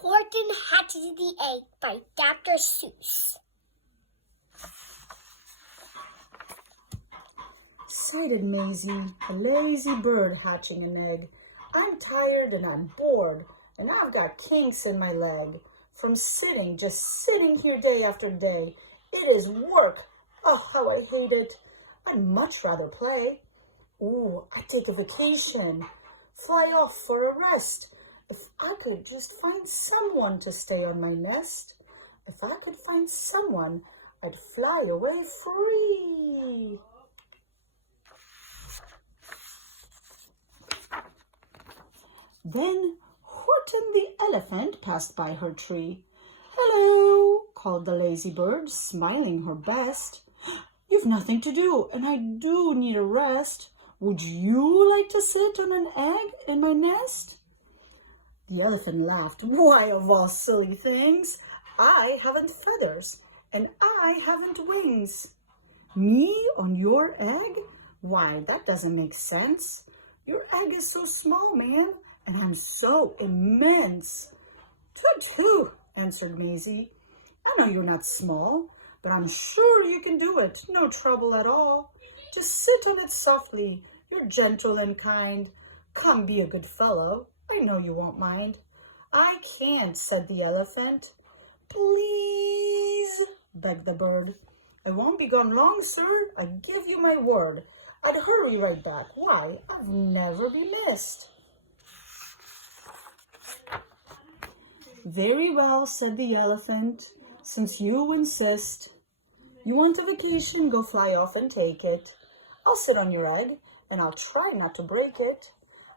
Horton Hatches the Egg by Dr. Seuss. Sighed Maisie, a lazy bird hatching an egg. I'm tired and I'm bored, and I've got kinks in my leg. From just sitting here day after day. It is work. Oh, how I hate it. I'd much rather play. Ooh, I'd take a vacation. Fly off for a rest. If I could just find someone to stay on my nest. If I could find someone, I'd fly away free. Then Horton the elephant passed by her tree. "Hello," called the lazy bird, smiling her best. "You've nothing to do, and I do need a rest. Would you like to sit on an egg in my nest?" The elephant laughed. "Why, of all silly things, I haven't feathers, and I haven't wings. Me on your egg? Why, that doesn't make sense. Your egg is so small, man, and I'm so immense." "Toot-toot," answered Maisie. "I know you're not small, but I'm sure you can do it, no trouble at all. Just sit on it softly, you're gentle and kind. Come, be a good fellow, I know you won't mind." "I can't," said the elephant. "Please," begged the bird. "I won't be gone long, sir, I give you my word. I'd hurry right back. Why, I've never been missed." "Very well," said the elephant, "since you insist. You want a vacation, go fly off and take it. I'll sit on your egg, and I'll try not to break it.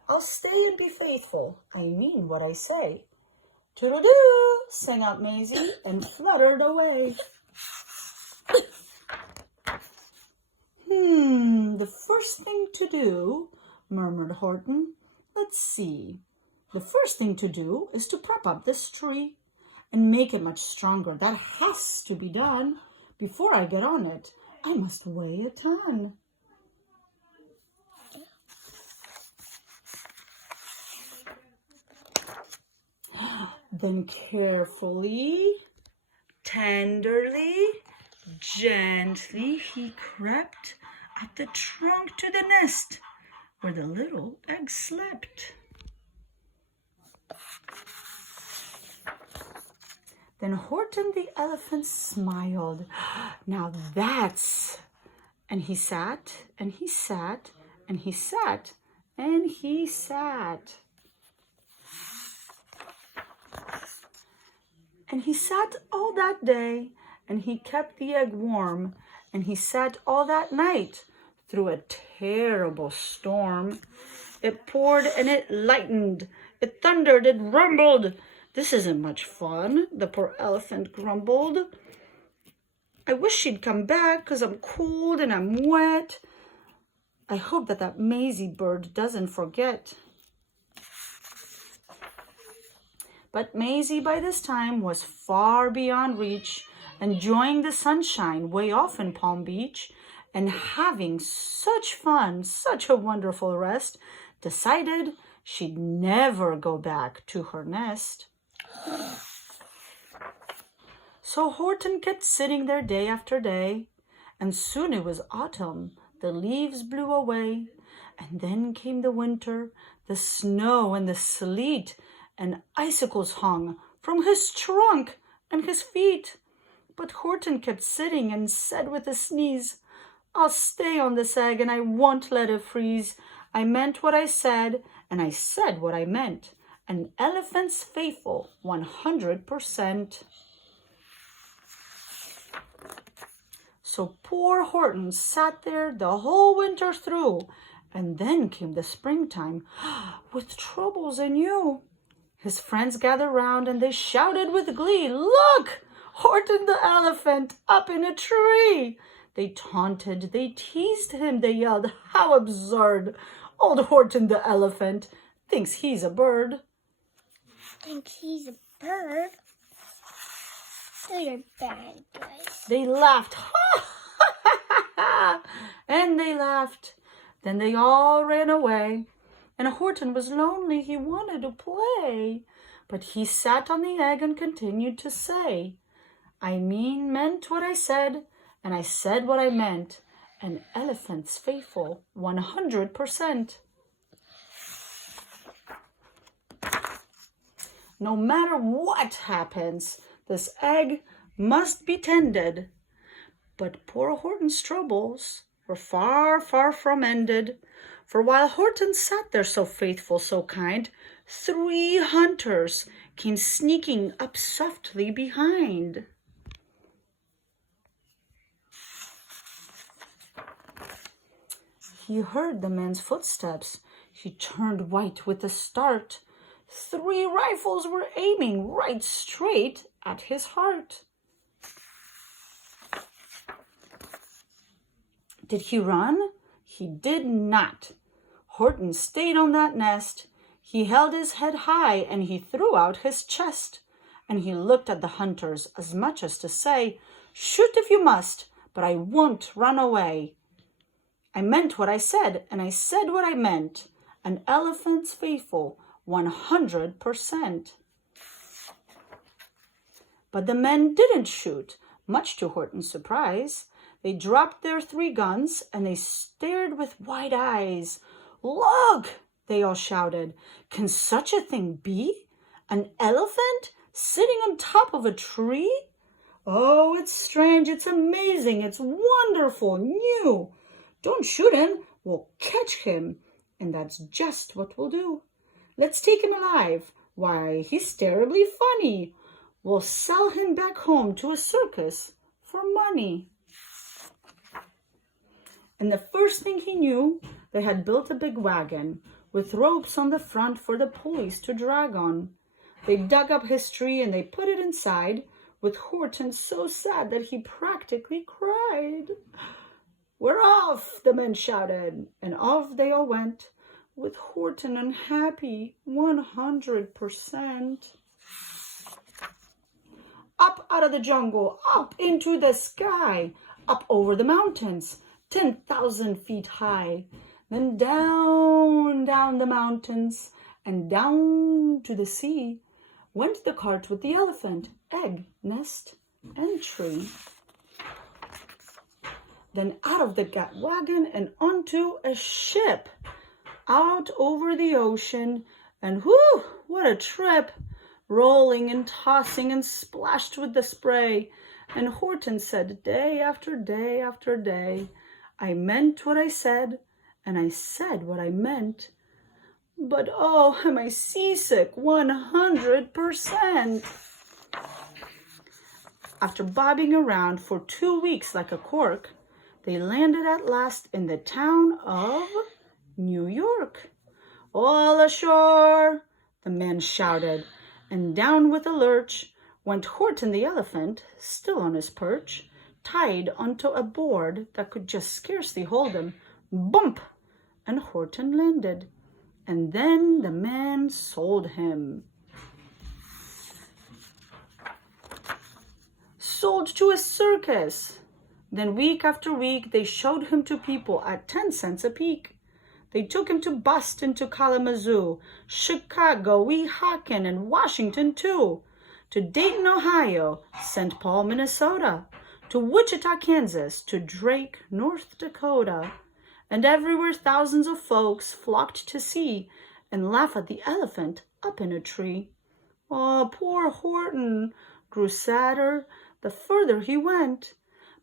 I'll stay and be faithful, I mean what I say." "Toodle-doo," sang out Maisie, and fluttered away. The first thing to do," murmured Horton. "Let's see. The first thing to do is to prop up this tree and make it much stronger. That has to be done. Before I get on it, I must weigh a ton." Then carefully, tenderly, gently, he crept up the trunk to the nest where the little egg slept. Then Horton the elephant smiled. "Now that's..." And he sat, and he sat, and he sat, and he sat. And he sat all that day, and he kept the egg warm, and he sat all that night through a terrible storm. It poured and it lightened, it thundered, it rumbled. "This isn't much fun," the poor elephant grumbled. "I wish she'd come back, 'cause I'm cold and I'm wet. I hope that Maisie bird doesn't forget." But Maisie by this time was far beyond reach, enjoying the sunshine way off in Palm Beach, and having such fun, such a wonderful rest, decided she'd never go back to her nest. So Horton kept sitting there day after day, and soon it was autumn. The leaves blew away, and then came the winter, the snow and the sleet, and icicles hung from his trunk and his feet. But Horton kept sitting and said with a sneeze, "I'll stay on this egg and I won't let it freeze. I meant what I said, and I said what I meant. An elephant's faithful 100%. So poor Horton sat there the whole winter through, and then came the springtime with troubles anew. His friends gathered round and they shouted with glee, "Look! Horton the elephant up in a tree!" They taunted, they teased him, they yelled, "How absurd! Old Horton the elephant thinks he's a bird." Thinks he's a bird? They're bad guys. They laughed, and they laughed. Then they all ran away. And Horton was lonely, he wanted to play. But he sat on the egg and continued to say, I meant what I said, and I said what I meant. An elephant's faithful 100%. No matter what happens, this egg must be tended. But poor Horton's troubles were far, far from ended. For while Horton sat there so faithful, so kind, 3 hunters came sneaking up softly behind. He heard the man's footsteps. He turned white with a start. 3 rifles were aiming right straight at his heart. Did he run? He did not. Horton stayed on that nest. He held his head high and he threw out his chest. And he looked at the hunters as much as to say, shoot if you must, but I won't run away. I meant what I said, and I said what I meant. An elephant's faithful 100%. But the men didn't shoot, much to Horton's surprise. They dropped their 3 guns, and they stared with wide eyes. Look, they all shouted. Can such a thing be? An elephant sitting on top of a tree? Oh, it's strange, it's amazing, it's wonderful, new. Don't shoot him, we'll catch him. And that's just what we'll do. Let's take him alive. Why, he's terribly funny. We'll sell him back home to a circus for money. And the first thing he knew, they had built a big wagon with ropes on the front for the pulleys to drag on. They dug up his tree and they put it inside, with Horton so sad that he practically cried. We're off, the men shouted, and off they all went, with Horton unhappy 100%. Up out of the jungle, up into the sky, up over the mountains, 10,000 feet high, then down, down the mountains, and down to the sea went the cart with the elephant, egg, nest, and tree. Then out of the wagon and onto a ship, out over the ocean, and whoo, what a trip! Rolling and tossing and splashed with the spray. And Horton said day after day after day, I meant what I said, and I said what I meant. But oh, am I seasick 100%. After bobbing around for 2 weeks like a cork, they landed at last in the town of New York. All ashore, the men shouted, and down with a lurch went Horton the elephant, still on his perch, tied onto a board that could just scarcely hold him. Bump! And Horton landed. And then the man sold him. Sold to a circus. Then week after week, they showed him to people at 10 cents a peek. They took him to Boston, to Kalamazoo, Chicago, Weehawken, and Washington too, to Dayton, Ohio, St. Paul, Minnesota, to Wichita, Kansas, to Drake, North Dakota. And everywhere thousands of folks flocked to see and laugh at the elephant up in a tree. Oh, poor Horton grew sadder the further he went.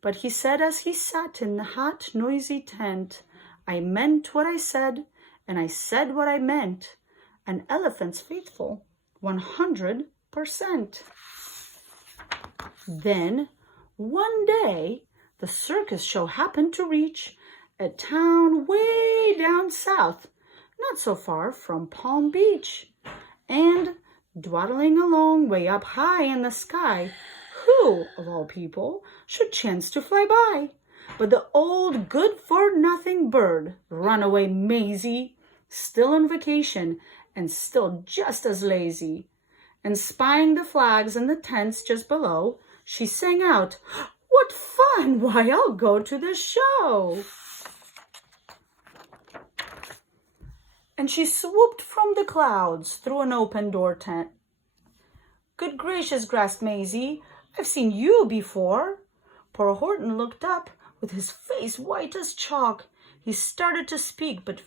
But he said as he sat in the hot, noisy tent, I meant what I said, and I said what I meant. An elephant's faithful 100%. Then, one day, the circus show happened to reach a town way down south, not so far from Palm Beach. And, dwaddling along way up high in the sky, who, of all people, should chance to fly by but the old good-for-nothing bird, Runaway Maisie, still on vacation and still just as lazy. And spying the flags and the tents just below, she sang out, What fun! Why, I'll go to the show! And she swooped from the clouds through an open door tent. Good gracious, gasped Maisie. I've seen you before. Poor Horton looked up with his face white as chalk. He started to speak, but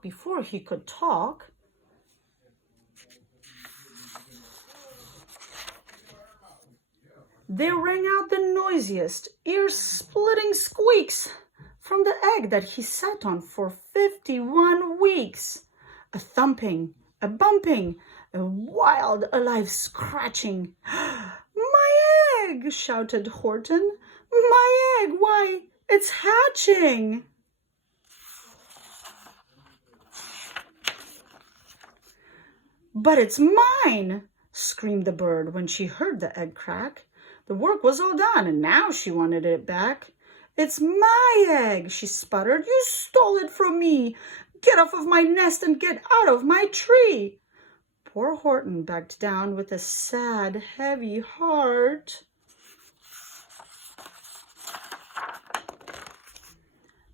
before he could talk, there rang out the noisiest, ear-splitting squeaks from the egg that he sat on for 51 weeks. A thumping, a bumping, a wild, alive scratching. My egg, shouted Horton. My egg, why, it's hatching. But it's mine, screamed the bird when she heard the egg crack. The work was all done, and now she wanted it back. It's my egg, she sputtered. You stole it from me. Get off of my nest and get out of my tree. Poor Horton backed down with a sad, heavy heart.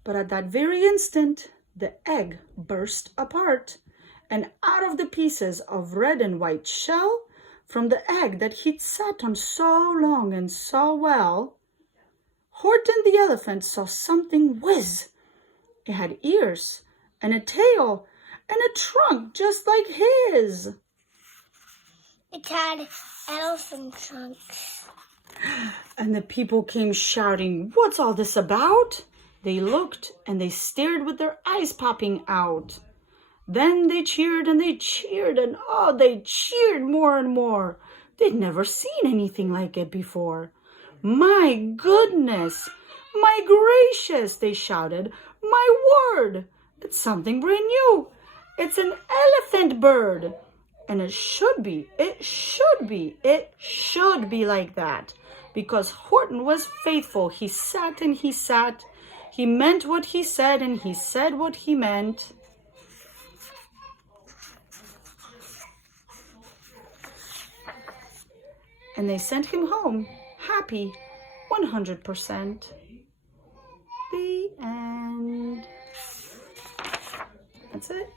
But at that very instant, the egg burst apart, and out of the pieces of red and white shell, from the egg that he'd sat on so long and so well, Horton the elephant saw something whiz. It had ears and a tail and a trunk just like his. It had elephant trunks. And the people came shouting, "What's all this about?" They looked and they stared with their eyes popping out. Then they cheered and they cheered and oh, they cheered more and more. They'd never seen anything like it before. My goodness, my gracious, they shouted. My word, it's something brand new. It's an elephant bird. And it should be like that. Because Horton was faithful. He sat and he sat. He meant what he said and he said what he meant. And they sent him home, happy, 100%. The end. That's it.